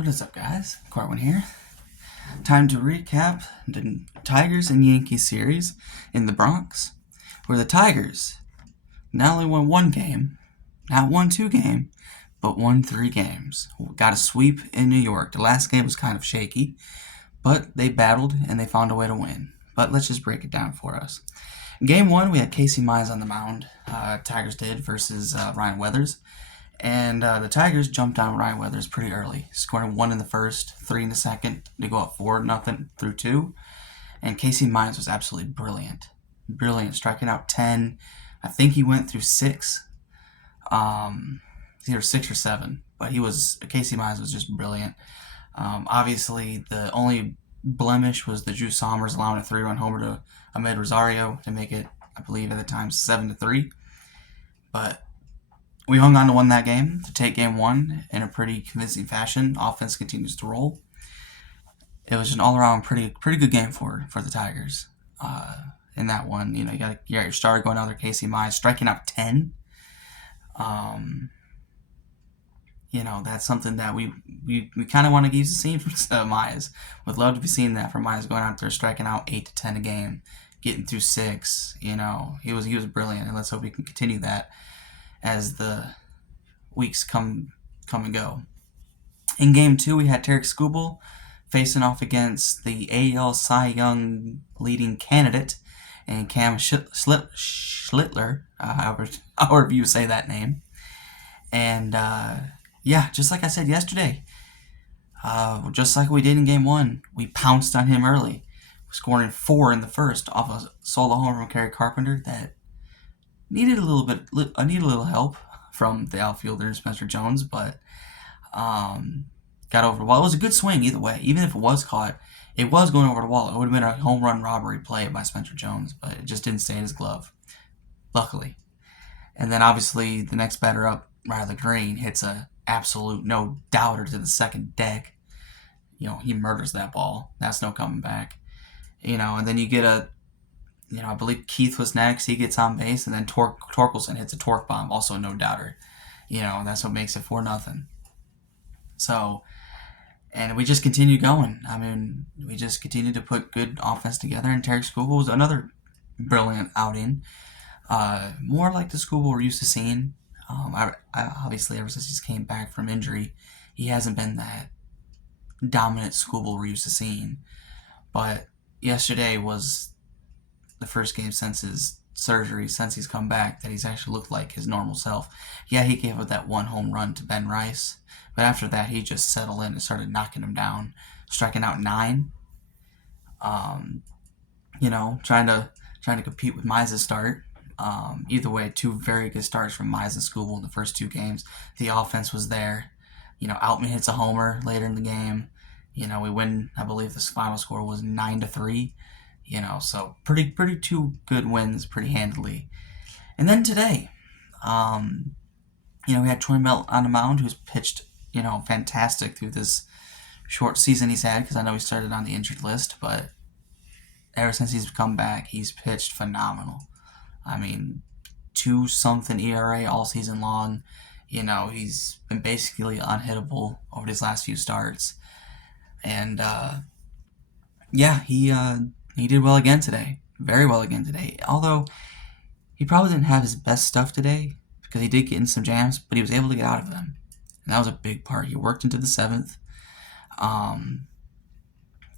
What is up, guys? Corwin here. Time to recap the Tigers and Yankees series in the Bronx, where the Tigers not only won one game, not won two games, but won 3 games. Got a sweep in New York. The last game was kind of shaky, but they battled and they found a way to win. But let's just break it down for us. Game 1, we had Casey Mize on the mound. Tigers did versus Ryan Weathers. And the Tigers jumped on Ryan Weathers pretty early, scoring 1 in the first, 3 in the second. They go up 4-0 through 2. And Casey Mize was absolutely brilliant. Brilliant, striking out 10. I think he went through 6. Either 6 or 7. But Casey Mize was just brilliant. Obviously, the only blemish was the Drew Sommers allowing a 3-run homer to Ahmed Rosario to make it, I believe, at the time 7-3. But we hung on to win that game to take game 1 in a pretty convincing fashion. Offense continues to roll. It was an all-around pretty good game for the Tigers. In that one, you got your starter going out there, Casey Mize, striking out 10. That's something that we kind of want to get used to seeing from Mize. Would love to be seeing that from Mize, going out there striking out 8 to 10 a game, getting through 6. He was brilliant, and let's hope we can continue that as the weeks come and go. In Game 2, we had Tarek Skubal facing off against the AL Cy Young leading candidate and Cam Schlittler, however you say that name. And just like I said yesterday, just like we did in Game 1, we pounced on him early, scoring 4 in the first off a solo homer from Kerry Carpenter that needed a little help from the outfielder Spencer Jones, but got over the wall. It was a good swing either way. Even if it was caught, it was going over the wall. It would have been a home run robbery play by Spencer Jones, but it just didn't stay in his glove, luckily. And then obviously the next batter up, Riley Green, hits a absolute no-doubter to the second deck. He murders that ball. That's no coming back. And then you get I believe Keith was next. He gets on base, and then Torkelson hits a torque bomb, also a no-doubter. That's what makes it 4-0. So, and we just continue going. We just continue to put good offense together, and Tarek Skubal was another brilliant outing. More like the Skubal we're used to seeing. Obviously, ever since he came back from injury, he hasn't been that dominant Skubal we're used to seeing. But yesterday was the first game since his surgery, since he's come back, that he's actually looked like his normal self. Yeah, he gave up that 1 home run to Ben Rice, but after that, he just settled in and started knocking him down, striking out 9. Trying to compete with Mize's start. Either way, 2 very good starts from Mize and Skubal in the first 2 games. The offense was there. Outman hits a homer later in the game. We win. I believe this final score was 9-3. So pretty 2 good wins, pretty handily. And then today, we had Troy Melt on the mound, who's pitched, fantastic through this short season he's had, because I know he started on the injured list, but ever since he's come back, he's pitched phenomenal. 2-something ERA all season long. He's been basically unhittable over these last few starts. And, he did well again today. Very well again today. Although, he probably didn't have his best stuff today, because he did get in some jams, but he was able to get out of them. And that was a big part. He worked into the 7th. And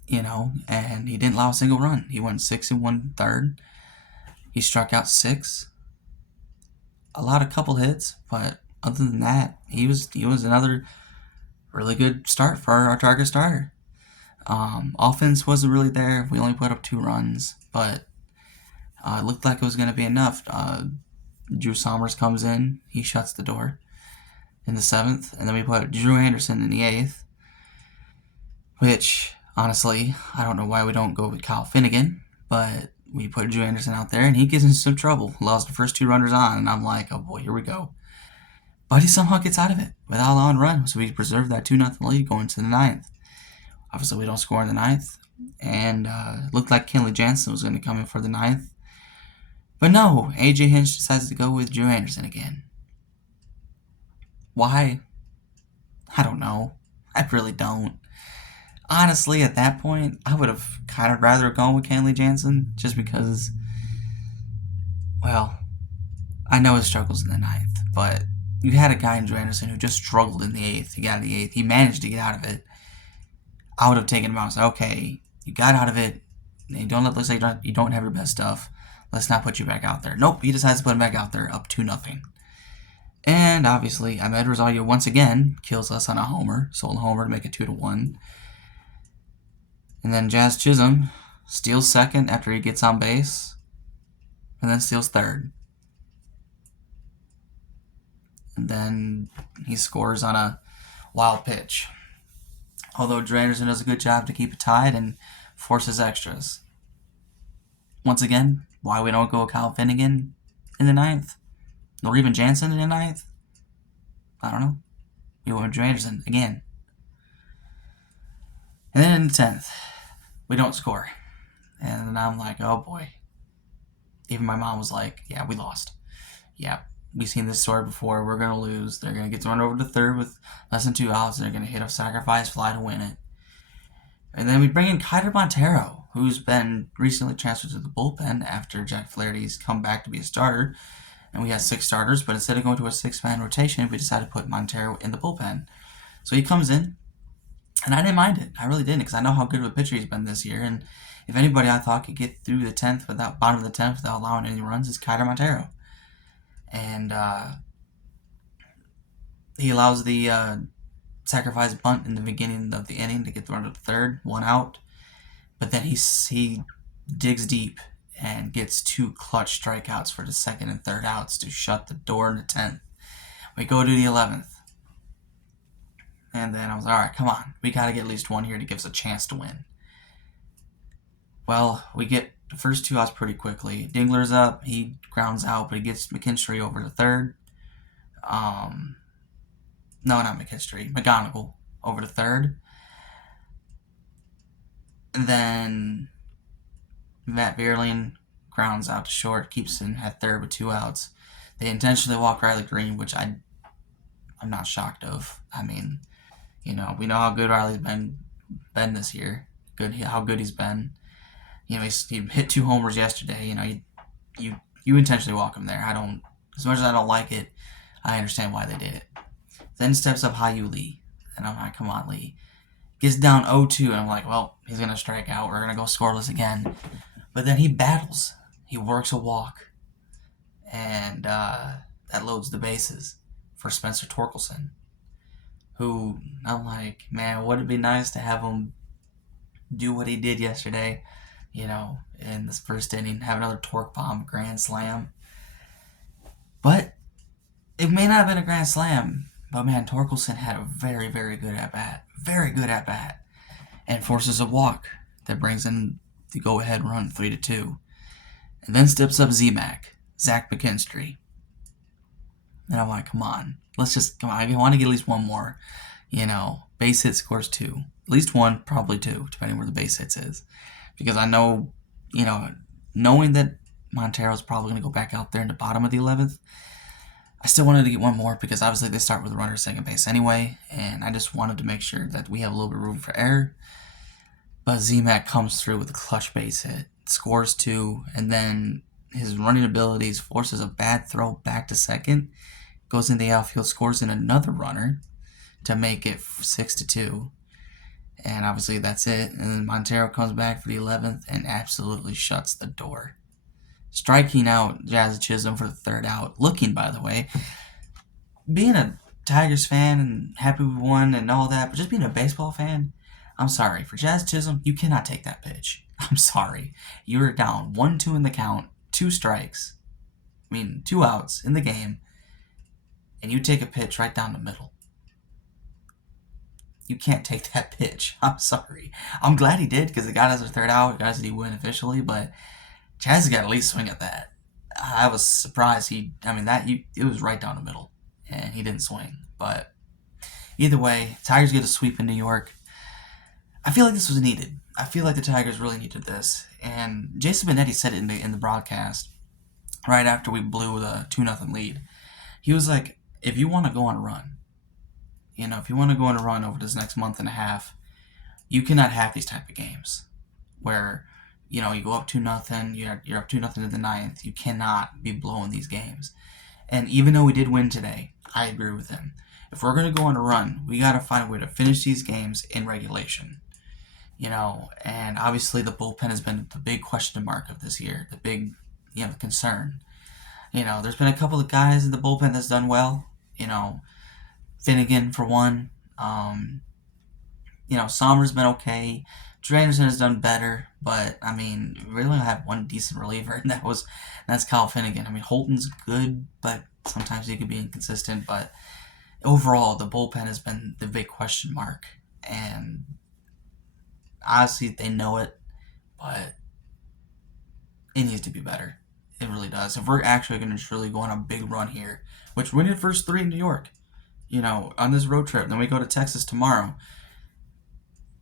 he didn't allow a single run. He went 6 1/3. He struck out 6. Allowed a couple hits, but other than that, he was another really good start for our target starter. Offense wasn't really there. We only put up 2 runs, but it looked like it was going to be enough. Drew Sommers comes in. He shuts the door in the 7th, and then we put Drew Anderson in the 8th, which, honestly, I don't know why we don't go with Kyle Finnegan, but we put Drew Anderson out there, and he gets into some trouble. Allows the first 2 runners on, and I'm like, oh boy, here we go. But he somehow gets out of it without allowing a run, so we preserve that 2-0 lead going to the 9th. Obviously, we don't score in the 9th, and it looked like Kenley Jansen was going to come in for the 9th. But no, A.J. Hinch decides to go with Drew Anderson again. Why? I don't know. I really don't. Honestly, at that point, I would have kind of rather gone with Kenley Jansen just because, well, I know his struggles in the ninth, but you had a guy in Joe Anderson who just struggled in the eighth. He got out of the eighth. He managed to get out of it. I would have taken him out and said, okay, you got out of it. You don't look like you don't have your best stuff. Let's not put you back out there. Nope, he decides to put him back out there, up 2-0. And obviously, Ahmed Rosario once again kills us on a homer, solo homer to make it 2-1. And then Jazz Chisholm steals second after he gets on base, and then steals third. And then he scores on a wild pitch. Although Drew Anderson does a good job to keep it tied and forces extras. Once again, why we don't go Kyle Finnegan in the ninth, or even Jansen in the ninth, I don't know. You went with Drew Anderson again. And then in the 10th, we don't score. And then I'm like, oh boy. Even my mom was like, yeah, we lost. Yeah, we've seen this story before. We're going to lose. They're going to get thrown over to third with less than 2 outs. They're going to hit a sacrifice fly to win it. And then we bring in Kiter Montero, who's been recently transferred to the bullpen after Jack Flaherty's come back to be a starter. And we had 6 starters, but instead of going to a 6-man rotation, we decided to put Montero in the bullpen. So he comes in, and I didn't mind it. I really didn't, because I know how good of a pitcher he's been this year. And if anybody I thought could get through the 10th bottom of the 10th without allowing any runs, it's Kiter Montero. And he allows the sacrifice bunt in the beginning of the inning to get thrown to the third, 1 out. But then he digs deep and gets 2 clutch strikeouts for the second and third outs to shut the door in the 10th. We go to the 11th. And then I was like, all right, come on. We got to get at least 1 here to give us a chance to win. Well, we get the first 2 outs pretty quickly. Dingler's up. He grounds out, but he gets McKinstry over to third. No, not McKinstry. McGonigal over to third. And then Matt Vierling grounds out to short, keeps him at third with 2 outs. They intentionally walk Riley Green, which I'm not shocked of. I mean, we know how good Riley's been this year. How good he's been. He hit 2 homers yesterday. You intentionally walk him there. As much as I don't like it, I understand why they did it. Then steps up Hyu Lee, and I'm like, come on, Lee. Gets down 0-2, and I'm like, well, he's gonna strike out. We're gonna go scoreless again. But then he battles. He works a walk, and that loads the bases for Spencer Torkelson, who I'm like, man, would it be nice to have him do what he did yesterday, in this first inning, have another torque bomb grand slam. But it may not have been a grand slam, but man, Torkelson had a very, very good at-bat. Very good at-bat. And forces a walk that brings in the go-ahead run 3-2. And then steps up Zach McKinstry. And I'm like, come on. I want to get at least 1 more. Base hit scores 2. At least 1, probably 2, depending where the base hits is. Because I know, knowing that Montero's probably going to go back out there in the bottom of the 11th, I still wanted to get 1 more because obviously they start with a runner at second base anyway, and I just wanted to make sure that we have a little bit of room for error. But Z-Mac comes through with a clutch base hit, scores 2, and then his running abilities forces a bad throw back to second, goes in the outfield, scores in another runner to make it 6-2. And obviously that's it. And then Montero comes back for the 11th and absolutely shuts the door. Striking out Jazz Chisholm for the 3rd out. Looking, by the way, being a Tigers fan and happy we won and all that, but just being a baseball fan, I'm sorry. For Jazz Chisholm, you cannot take that pitch. I'm sorry. You were down 1-2 in the count, 2 strikes. 2 outs in the game, and you take a pitch right down the middle. You can't take that pitch. I'm sorry. I'm glad he did because it got us a 3rd out. It got us that he win officially, but Jazz has got to at least swing at that. I was surprised it was right down the middle, and he didn't swing. But either way, Tigers get a sweep in New York. I feel like this was needed. I feel like the Tigers really needed this. And Jason Benetti said it in the broadcast right after we blew the 2-0 lead. He was like, if you want to go on a run, If you want to go on a run over this next month and a half, you cannot have these type of games where you go up 2-0, you're up 2-0 in the ninth. You cannot be blowing these games. And even though we did win today, I agree with him. If we're going to go on a run, we got to find a way to finish these games in regulation. And obviously the bullpen has been the big question mark of this year, the big, concern. There's been a couple of guys in the bullpen that's done well. Finnegan for one. Sommer's been okay. Trey Anderson has done better, but we only have one decent reliever, and that's Kyle Finnegan. Holton's good, but sometimes he could be inconsistent. But overall, the bullpen has been the big question mark, and honestly, they know it, but it needs to be better. It really does. If we're actually going to truly go on a big run here, which we're in the first 3 in New York, on this road trip, then we go to Texas tomorrow.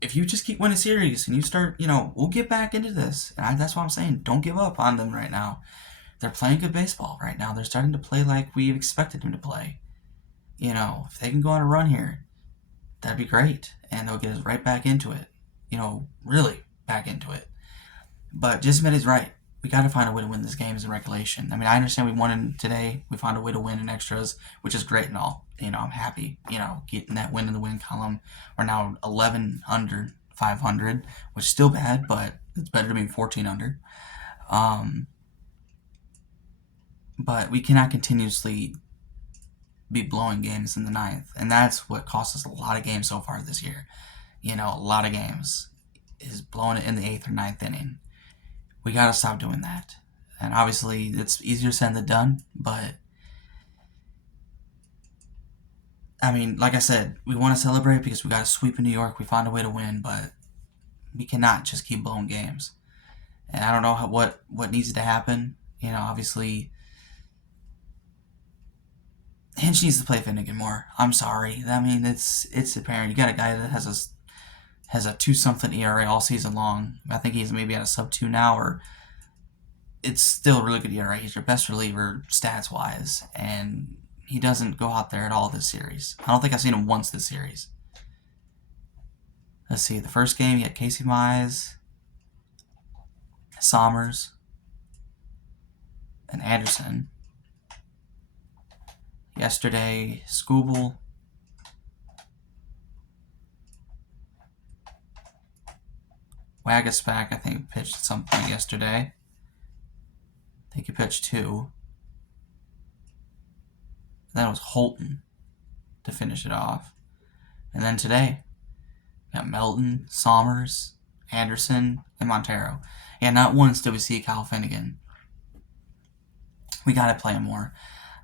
If you just keep winning series and you start, we'll get back into this. And that's what I'm saying. Don't give up on them right now. They're playing good baseball right now. They're starting to play like we expected them to play. If they can go on a run here, that'd be great. And they'll get us right back into it. Really back into it. But just admit he's right. We got to find a way to win this game in regulation. I understand we won it today. We found a way to win in extras, which is great and all. I'm happy, getting that win in the win column. We're now 11 under 500, which is still bad, but it's better to be 14 under. But we cannot continuously be blowing games in the ninth, and that's what cost us a lot of games so far this year. A lot of games is blowing it in the 8th or ninth inning. We got to stop doing that. And obviously, it's easier said than done, but like I said, we want to celebrate because we got a sweep in New York. We found a way to win, but we cannot just keep blowing games. And I don't know what needs to happen. Obviously, Hinch needs to play Finnegan more. I'm sorry. It's apparent. You got a guy that has a 2-something ERA all season long. I think he's maybe at a sub-2 now, or it's still a really good ERA. He's your best reliever stats-wise, and he doesn't go out there at all this series. I don't think I've seen him once this series. Let's see. The first game, he had Casey Mize, Sommers, and Anderson. Yesterday, Skubal, Wagaspack, I think, pitched at some point yesterday. I think he pitched 2. Then it was Holton to finish it off. And then today, we got Melton, Sommers, Anderson, and Montero. And not once did we see Kyle Finnegan. We got to play him more.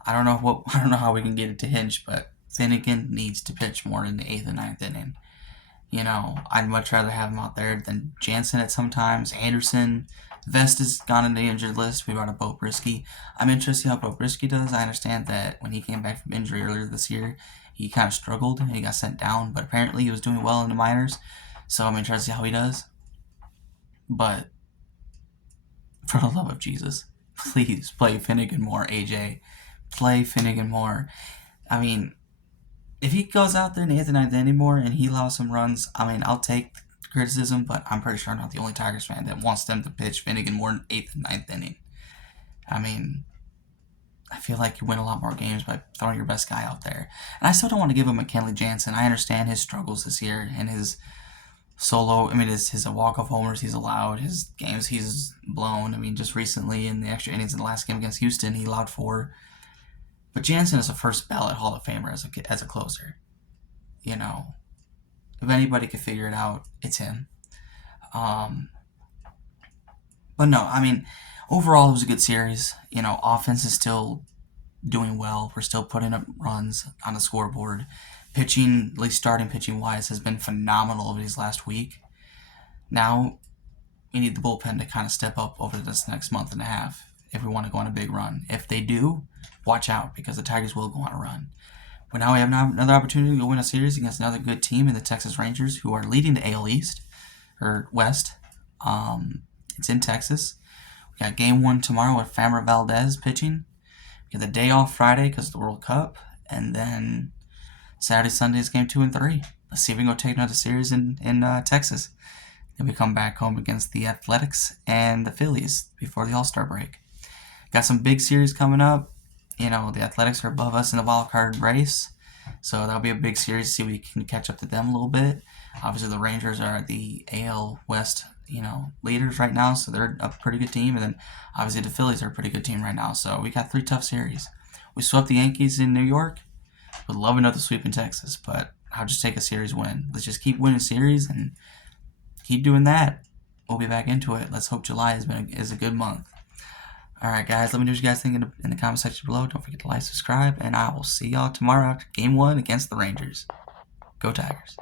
I don't know how we can get it to Hinch, but Finnegan needs to pitch more in the 8th and 9th inning. I'd much rather have him out there than Jansen at sometimes. Anderson, Vest has gone in the injured list. We brought up Bo Brisky. I'm interested to see how Bo Brisky does. I understand that when he came back from injury earlier this year, he kind of struggled and he got sent down, but apparently he was doing well in the minors. So I'm interested to see how he does. But for the love of Jesus, please play Finnegan more, AJ. Play Finnegan more. If he goes out there in the 8th and 9th anymore and he allows some runs, I'll take criticism, but I'm pretty sure I'm not the only Tigers fan that wants them to pitch Finnegan more in 8th and 9th inning. I feel like you win a lot more games by throwing your best guy out there. And I still don't want to give him McKinley Jansen. I understand his struggles this year and his solo, his walk-off homers he's allowed, his games he's blown. Just recently in the extra innings in the last game against Houston, he allowed 4. But Jansen is a first ballot Hall of Famer as a closer. If anybody could figure it out, it's him. But no, overall it was a good series. Offense is still doing well. We're still putting up runs on the scoreboard. Pitching, at least starting pitching wise, has been phenomenal over these last week. Now we need the bullpen to kind of step up over this next month and a half if we want to go on a big run. If they do, watch out because the Tigers will go on a run. But now we have another opportunity to go win a series against another good team in the Texas Rangers, who are leading the AL East or West. It's in Texas. We got Game 1 tomorrow with Framber Valdez pitching. We get the day off Friday because of the World Cup, and then Saturday, Sunday's game 2 and 3. Let's see if we can go take another series in Texas. Then we come back home against the Athletics and the Phillies before the All-Star break. Got some big series coming up. The Athletics are above us in the wild card race, so that'll be a big series to see if we can catch up to them a little bit. Obviously, the Rangers are the AL West, leaders right now, so they're a pretty good team. And then, obviously, the Phillies are a pretty good team right now. So we got 3 tough series. We swept the Yankees in New York. Would love another sweep in Texas, but I'll just take a series win. Let's just keep winning series and keep doing that. We'll be back into it. Let's hope July is a good month. All right, guys, let me know what you guys think in the comment section below. Don't forget to like, subscribe, and I will see y'all tomorrow after Game 1 against the Rangers. Go Tigers.